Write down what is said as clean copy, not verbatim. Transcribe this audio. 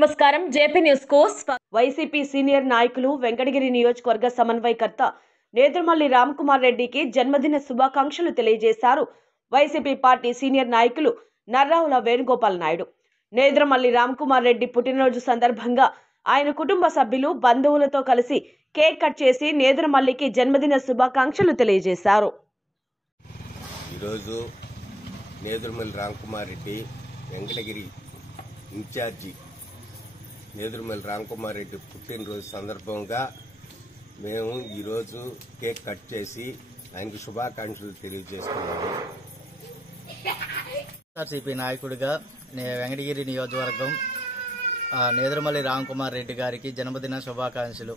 నమస్కారం JP news కు YCP senior నాయకులు వెంకటగిరి నియోజకవర్గ సమన్వయకర్త నేదురుమల్లి రామ్కుమార్ రెడ్డికి జన్మదిన శుభాకాంక్షలు తెలియజేశారు. వైసీపీ పార్టీ సీనియర్ నాయకులు నర్రావుల వేణుగోపాల్ నాయుడు. నేదురుమల్లి రామ్కుమార్ రెడ్డి పుట్టినరోజు సందర్భంగా ఆయన కుటుంబ సభ్యులు బంధువులతో కలిసి కేక్ కట్ చేసి నేదురుమల్లికి జన్మదిన శుభాకాంక్షలు తెలియజేశారు. ఈరోజు నేదురుమల్లి రామ్కుమార్ రెడ్డి వెంకటగిరి ఇన్ఛార్జి నేదురుమల్లి రామ్కుమార్ రెడ్డి పుట్టినరోజు సందర్భంగా మేము ఈరోజు కేక్ కట్ చేసి ఆయనకు శుభాకాంక్షలు తెలియజేస్తున్నాము. సిపి నాయకుడిగా వెంకటగిరి నియోజకవర్గం నేదురుమల్లి రామ్కుమార్ రెడ్డి గారికి జన్మదిన శుభాకాంక్షలు.